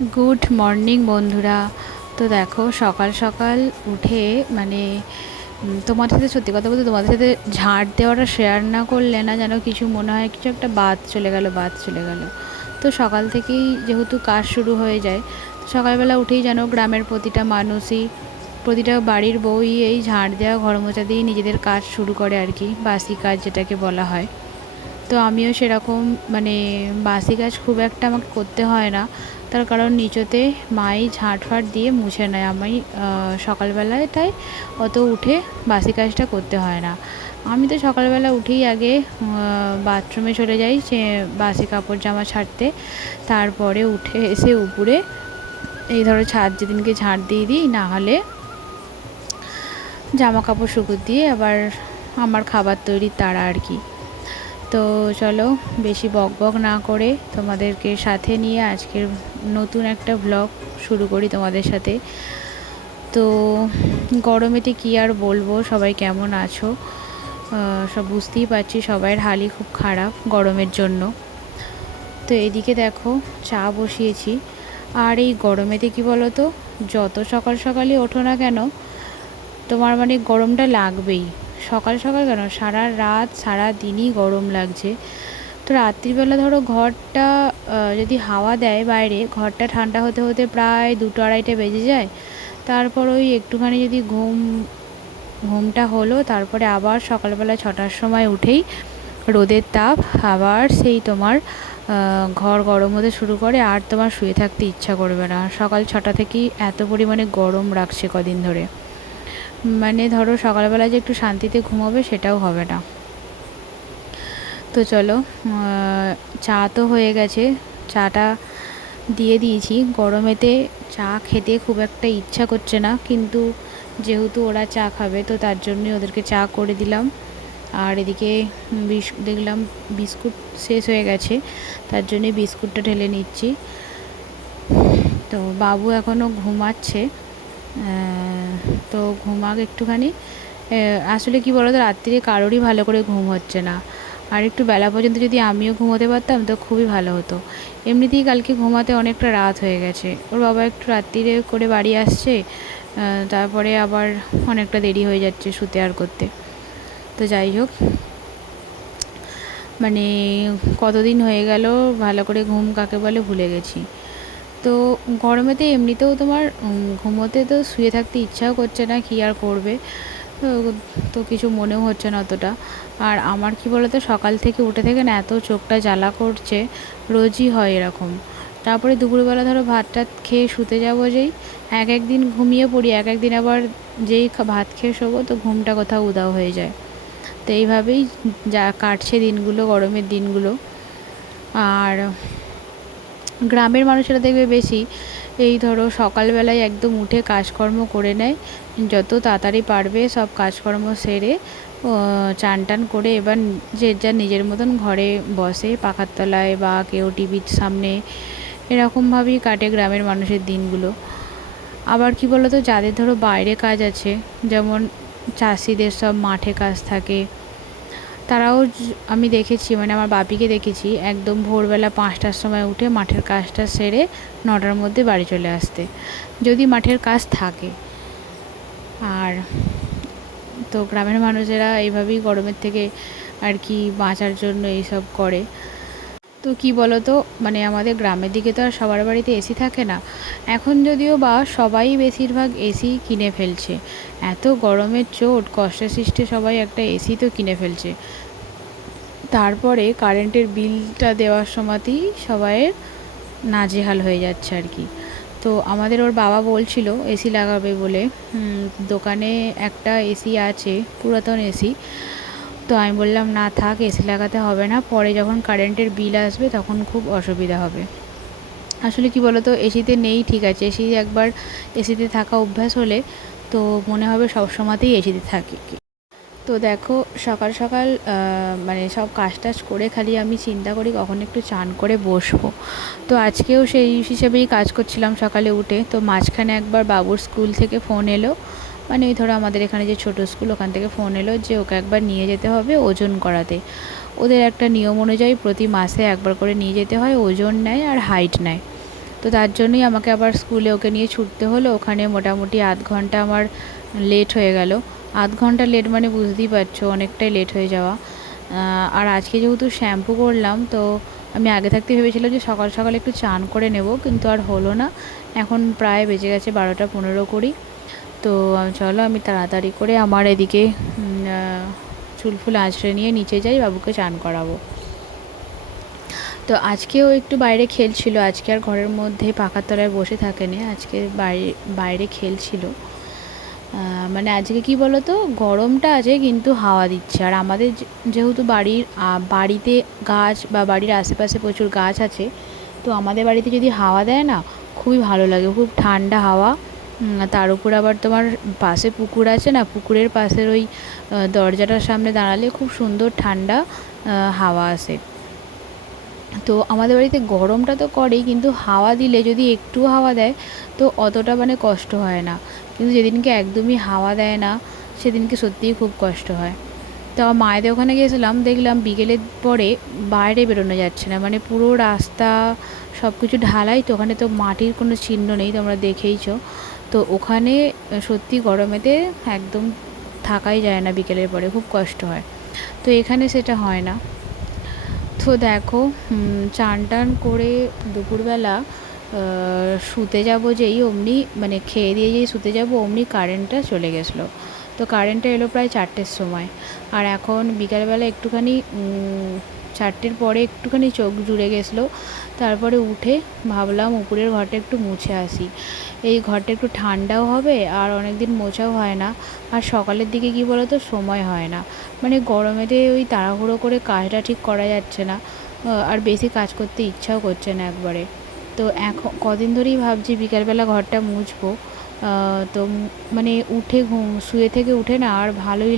Good morning বন্ধুরা। তো দেখো সকাল সকাল উঠে মানে তোমাদের সাথে সত্যি কথা বলতে তোমাদের সাথে ঝাড় দেওয়াটা শেয়ার না করলে না যেন কিছু মনে হয় কিছু একটা বাদ চলে গেল বাদ চলে গেল। তো সকাল থেকেই যেহেতু কাজ শুরু হয়ে যায়, সকালবেলা উঠেই যেন গ্রামের প্রতিটা মানুষই, প্রতিটা বাড়ির বউই এই ঝাড় দেওয়া ঘর মোছা দিয়েই নিজেদের কাজ শুরু করে আর কি, বাসি কাজ যেটাকে বলা হয়। তো আমিও সেরকম মানে বাসি কাজ খুব একটা আমাকে করতে হয় না, তার কারণ নিচতে মাই ঝাঁট ফাট দিয়ে মুছে নেয়। আমি সকালবেলায় তাই অত উঠে বাসি কাজটা করতে হয় না। আমি তো সকালবেলা উঠেই আগে বাথরুমে চলে যাই সে বাসি কাপড় জামা ছাড়তে, তারপরে উঠে এসে উপরে এই ধরো ছাদ যেদিনকে ঝাঁট দিয়ে দিই, না হলে জামা কাপড় শুকোতে দিয়ে আবার আমার খাবার তৈরির তাড়া আর কি। তো চলো বেশি বক বক না করে তোমাদেরকে সাথে নিয়ে আজকের নতুন একটা ব্লগ শুরু করি তোমাদের সাথে। তো গরমেতে কি আর বলবো, সবাই কেমন আছো? সব বুঝতেই পারছি সবাইয়ের হালই খুব খারাপ গরমের জন্য। তো এদিকে দেখো চা বসিয়েছি। আর এই গরমেতে কি বলো তো, যত সকাল সকালই ওঠো না কেন তোমার মানে গরমটা লাগবেই। সকাল সকাল কেন, সারা রাত সারা দিনই গরম লাগছে। তো রাত্রিবেলা ধরো ঘরটা যদি হাওয়া দেয় বাইরে, ঘরটা ঠান্ডা হতে হতে প্রায় 2-2:30 বেজে যায়। তারপর ওই একটুখানি যদি ঘুমটা হলো, তারপরে আবার সকালবেলা 6টার সময় উঠেই রোদের তাপ আবার সেই তোমার ঘর গরম হতে শুরু করে, আর তোমার শুয়ে থাকতে ইচ্ছা করবে না। সকাল 6টা থেকেই এত পরিমাণে গরম রাখছে কদিন ধরে, মানে ধরো সকালবেলা যে একটু শান্তিতে ঘুমোবে সেটাও হবে না। তো চলো চা তো হয়ে গেছে, চাটা দিয়ে দিয়েছি। গরমেতে চা খেতে খুব একটা ইচ্ছা করছে না, কিন্তু যেহেতু ওরা চা খাবে তো তার জন্যই ওদেরকে চা করে দিলাম। আর এদিকে দেখলাম বিস্কুট শেষ হয়ে গেছে, তার জন্যে বিস্কুটটা ঢেলে নিচ্ছি। তো বাবু এখনও ঘুমাচ্ছে, তো ঘুমাক একটুখানি। আসলে কি বলতো, রাত্রিরে কারোরই ভালো করে ঘুম হচ্ছে না। আর একটু বেলা পর্যন্ত যদি আমিও ঘুমোতে পারতাম তো খুবই ভালো হতো। এমনিতেই কালকে ঘুমাতে অনেকটা রাত হয়ে গেছে, ওর বাবা একটু রাত্রিরে করে বাড়ি আসছে, তারপরে আবার অনেকটা দেরি হয়ে যাচ্ছে শুতে আর করতে। তো যাই হোক, মানে কতদিন হয়ে গেল ভালো করে ঘুম কাকে বলে ভুলে গেছি। তো গরমেতে এমনিতেও তোমার ঘুমোতে তো শুয়ে থাকতে ইচ্ছাও করছে না, কী আর করবে। তো তো কিছু মনেও হচ্ছে না অতটা। আর আমার কি বলতো, সকাল থেকে উঠে থেকে না এত চোখটা জ্বালা করছে, রোজই হয় এরকম। তারপরে দুপুরবেলা ধরো ভাত টাত খেয়ে শুতে যাবো যেই, এক একদিন ঘুমিয়ে পড়ি, এক একদিন আবার যেই ভাত খেয়ে শোবো তো ঘুমটা কোথাও উধাও হয়ে যায়। তো এইভাবেই যা কাটছে দিনগুলো, গরমের দিনগুলো। আর গ্রামের মানুষেরা দেখবে বেশি এই ধরো সকালবেলায় একদম উঠে কাজকর্ম করে নেয়, যত তাড়াতাড়ি পারবে সব কাজকর্ম সেরে চান টান করে এবার যে যার নিজের মতন ঘরে বসে পাখার তলায় বা কেউ টিভির সামনে, এরকমভাবেই কাটে গ্রামের মানুষের দিনগুলো। আবার কি বলতো, যাদের ধরো বাইরে কাজ আছে, যেমন চাষিদের সব মাঠে কাজ থাকে, তারাও আমি দেখেছি, মানে আমার বাপিকে দেখেছি একদম ভোরবেলা 5টার সময় উঠে মাঠের কাজটা সেরে 9টার মধ্যে বাড়ি চলে আসতে, যদি মাঠের কাজ থাকে। আর তো গ্রামের মানুষেরা এইভাবেই গরমের থেকে আর কি বাঁচার জন্য এইসব করে। তো কী বলো তো, মানে আমাদের গ্রামের দিকে তো আর সবার বাড়িতে এসি থাকে না। এখন যদিও বা সবাই বেশিরভাগ এসি কিনে ফেলছে, এত গরমের চোট কষ্টে সৃষ্টে সবাই একটা এসি তো কিনে ফেলছে। তারপরে কারেন্টের বিলটা দেওয়ার সময়তেই সবাইয়ের নাজেহাল হয়ে যাচ্ছে আর কি। তো আমাদের ওর বাবা বলছিল এসি লাগাবে বলে, দোকানে একটা এসি আছে, পুরাতন এসি। তো আমি বললাম না থাক, এসি লাগাতে হবে না, পরে যখন কারেন্টের বিল আসবে তখন খুব অসুবিধা হবে। আসলে কি বলো তো, এসিতে নেই ঠিক আছে, এসিতে থাকা অভ্যাস হলে তো মনে হবে সব সময়তেই এসিতে থাকি। তো দেখো সকাল সকাল মানে সব কাজ টাজ করে খালি আমি চিন্তা করি কখন একটু চান করে বসবো। তো আজকেও সেই হিসেবেই কাজ করছিলাম সকালে উঠে। তো মাঝখানে একবার বাবুর স্কুল থেকে ফোন এলো, মানে ওই ধরো আমাদের এখানে যে ছোটো স্কুল, ওখান থেকে ফোন এলো যে ওকে একবার নিয়ে যেতে হবে ওজন করাতে। ওদের একটা নিয়ম অনুযায়ী প্রতি মাসে একবার করে নিয়ে যেতে হয়, ওজন নেয় আর হাইট নেয়। তো তার জন্যই আমাকে আবার স্কুলে ওকে নিয়ে ছুটতে হলো। ওখানে মোটামুটি আধ ঘন্টা আমার লেট হয়ে গেল। আধ ঘন্টা লেট মানে বুঝতেই পারছো অনেকটাই লেট হয়ে যাওয়া। আর আজকে যেহেতু শ্যাম্পু করলাম, তো আমি আগে থাকতে ভেবেছিলাম যে সকাল সকাল একটু চান করে নেব, কিন্তু আর হলো না। এখন প্রায় বেজে গেছে 12:15 তো চলো আমি তাড়াতাড়ি করে আমার এদিকে চুল ফুল আঁচড়ে নিয়ে নিচে যাই, বাবুকে চান করাবো। তো আজকেও একটু বাইরে খেলছিল, আজকে আর ঘরের মধ্যে পাখার তলায় বসে থাকেনি, আজকে বাইরে খেলছিল। মানে আজকে কি বলো তো, গরমটা আছে কিন্তু হাওয়া দিচ্ছে। আর আমাদের যেহেতু বাড়িতে গাছ বা বাড়ির আশেপাশে প্রচুর গাছ আছে, তো আমাদের বাড়িতে যদি হাওয়া দেয় না, খুবই ভালো লাগে, খুব ঠান্ডা হাওয়া। তার উপর আবার তোমার পাশে পুকুর আছে না, পুকুরের পাশের ওই দরজাটার সামনে দাঁড়ালে খুব সুন্দর ঠান্ডা হাওয়া আসে। তো আমাদের বাড়িতে গরমটা তো করেই, কিন্তু হাওয়া দিলে যদি একটু হাওয়া দেয় তো অতটা মানে কষ্ট হয় না। কিন্তু যেদিনকে একদমই হাওয়া দেয় না, সেদিনকে সত্যিই খুব কষ্ট হয়। তো মায়েদের ওখানে গেছিলাম, দেখলাম বিকেলের পরে বাইরে বেরোনো যাচ্ছে না, মানে পুরো রাস্তা সব কিছু ঢালাই, তো ওখানে তো মাটির কোনো চিহ্ন নেই, তোমরা দেখেইছো। তো ওখানে সত্যি গরমেতে একদম থাকাই যায় না, বিকেলের পরে খুব কষ্ট হয়। তো এখানে সেটা হয় না। তো দেখো চান টান করে দুপুরবেলা শুতে যাব যেই অমনি, মানে খেয়ে দিয়ে যেই শুতে যাব অমনি কারেন্টটা চলে গেছিলো। তো কারেন্টটা এলো প্রায় 4টের সময়। আর এখন বিকালবেলা একটুখানি 4টের পরে একটুখানি চোখ জুড়ে গেছিলো। তারপরে উঠে ভাবলাম উপরের ঘরটা একটু মুছে আসি, এই ঘরটা একটু ঠান্ডাও হবে আর অনেক দিন মোছাও হয় না। আর সকালের দিকে কি বলো তো, সময় হয় না, মানে গরমেতে ওই তাড়াহুড়ো করে কাজটা ঠিক করা যাচ্ছে না, আর বেশি কাজ করতে ইচ্ছাও করছে না একবারে। তো এখন কদিন ধরেই ভাবছি বিকালবেলা ঘরটা মুছবো। তো মানে শুয়ে থেকে উঠে না আর ভালোই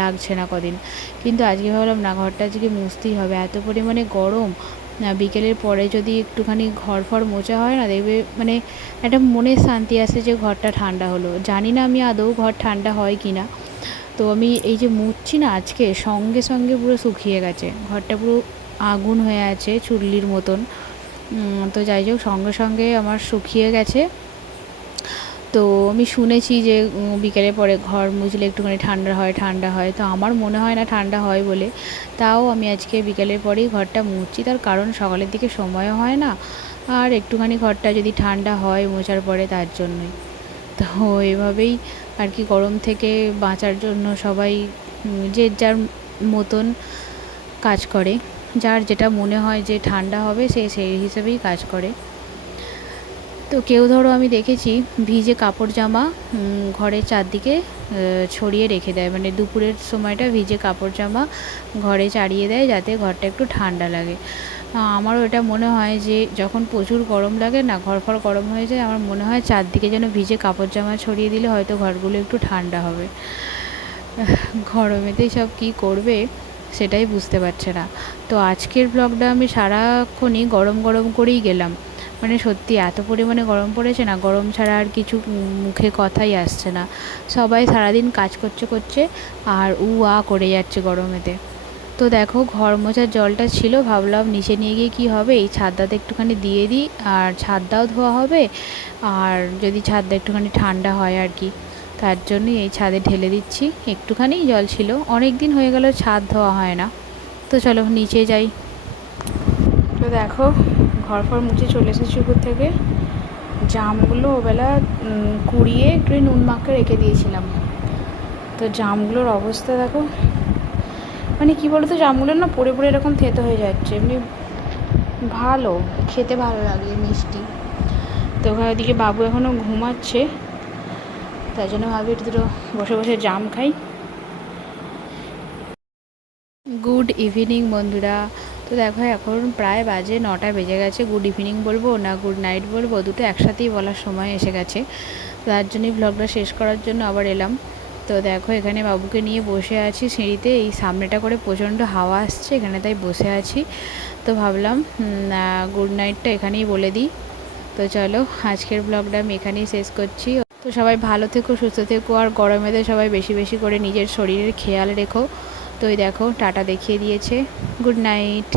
লাগছে না কদিন। কিন্তু আজকে ভাবলাম না, ঘরটা আজকে মুছতেই হবে, এত পরিমাণে গরম। বিকেলের পরে যদি একটুখানি ঘর ফর মোছা হয় না, দেখবে মানে একটা মনের শান্তি আসে যে ঘরটা ঠান্ডা হলো। জানি না আমি আদৌ ঘর ঠান্ডা হয় কি না। তো আমি এই যে মুছছি না, আজকে সঙ্গে সঙ্গে পুরো শুকিয়ে গেছে ঘরটা, পুরো আগুন হয়ে আছে চুল্লির মতন। তো যাই হোক সঙ্গে সঙ্গে আমার শুকিয়ে গেছে। তো আমি শুনেছি যে বিকেলের পরে ঘর মুছলে একটুখানি ঠান্ডা হয়, তো আমার মনে হয় না ঠান্ডা হয় বলে। তাও আমি আজকে বিকেলের পরেই ঘরটা মুছছি, তার কারণ সকালের দিকে সময়ও হয় না, আর একটুখানি ঘরটা যদি ঠান্ডা হয় মোছার পরে, তার জন্যই। তো এভাবেই আর কি গরম থেকে বাঁচার জন্য সবাই যে যার মতন কাজ করে, যার যেটা মনে হয় যে ঠান্ডা হবে সে সেই হিসেবেই কাজ করে। তো কেউ ধরো আমি দেখেছি ভিজে কাপড় জামা ঘরের চারদিকে ছড়িয়ে রেখে দেয়, মানে দুপুরের সময়টা ভিজে কাপড় জামা ঘরে চাড়িয়ে দেয় যাতে ঘরটা একটু ঠান্ডা লাগে। আমারও এটা মনে হয় যে যখন প্রচুর গরম লাগে না, ঘর ফর গরম হয়ে যায়, আমার মনে হয় চারদিকে যেন ভিজে কাপড় জামা ছড়িয়ে দিলে হয়তো ঘরগুলো একটু ঠান্ডা হবে। গরমেতেই সব কী করবে সেটাই বুঝতে পারছে না। তো আজকের ব্লগটা আমি সারাক্ষণই গরম গরম করেই গেলাম, মানে সত্যি এত পরিমাণে গরম পড়েছে না, গরম ছাড়া আর কিছু মুখে কথাই আসছে না। সবাই সারাদিন কাজ করছে আর করে যাচ্ছে গরমেতে। তো দেখো ঘর মোছার জলটা ছিল, ভাবলাম নিচে নিয়ে গিয়ে কী হবে, এই ছাদটাতে একটুখানি দিয়ে দিই, আর ছাদটাও ধোয়া হবে, আর যদি ছাদটা একটুখানি ঠান্ডা হয় আর কি, তার জন্যই এই ছাদে ঢেলে দিচ্ছি। একটুখানি জল ছিল, অনেক দিন হয়ে গেল ছাদ ধোয়া হয় না। তো চলো নিচে যাই। তো দেখো ঘর ফর মুছে চলে এসেছি উপর থেকে। জামগুলো ওবেলা কুড়িয়ে একটু নুন মাখিয়ে রেখে দিয়েছিলাম। তো জামগুলোর অবস্থা দেখো, মানে কী বলো তো, জামগুলো না পড়ে পড়ে এরকম থেতো হয়ে যাচ্ছে। এমনি ভালো খেতে, ভালো লাগে মিষ্টি। তো ওদিকে বাবু এখনও ঘুমাচ্ছে, তাই জন্য ভাবি একটু দুটো বসে বসে জাম খাই। গুড ইভিনিং বন্ধুরা। তো দেখো এখন প্রায় বাজে 9টা বেজে গেছে। গুড ইভিনিং বলবো না গুড নাইট বলবো, দুটো একসাথেই বলার সময় এসে গেছে। তার জন্যই ব্লগটা শেষ করার জন্য আবার এলাম। তো দেখো এখানে বাবুকে নিয়ে বসে আছি সিঁড়িতে, এই সামনেটা করে প্রচণ্ড হাওয়া আসছে এখানে, তাই বসে আছি। তো ভাবলাম গুড নাইটটা এখানেই বলে দিই। তো চলো আজকের ব্লগটা আমি এখানেই শেষ করছি। তো সবাই ভালো থেকো, সুস্থ থেকো, আর গরমেতে সবাই বেশি বেশি করে নিজের শরীরের খেয়াল রেখো। তো এই দেখো টাটা দেখিয়ে দিয়েছে। Good night.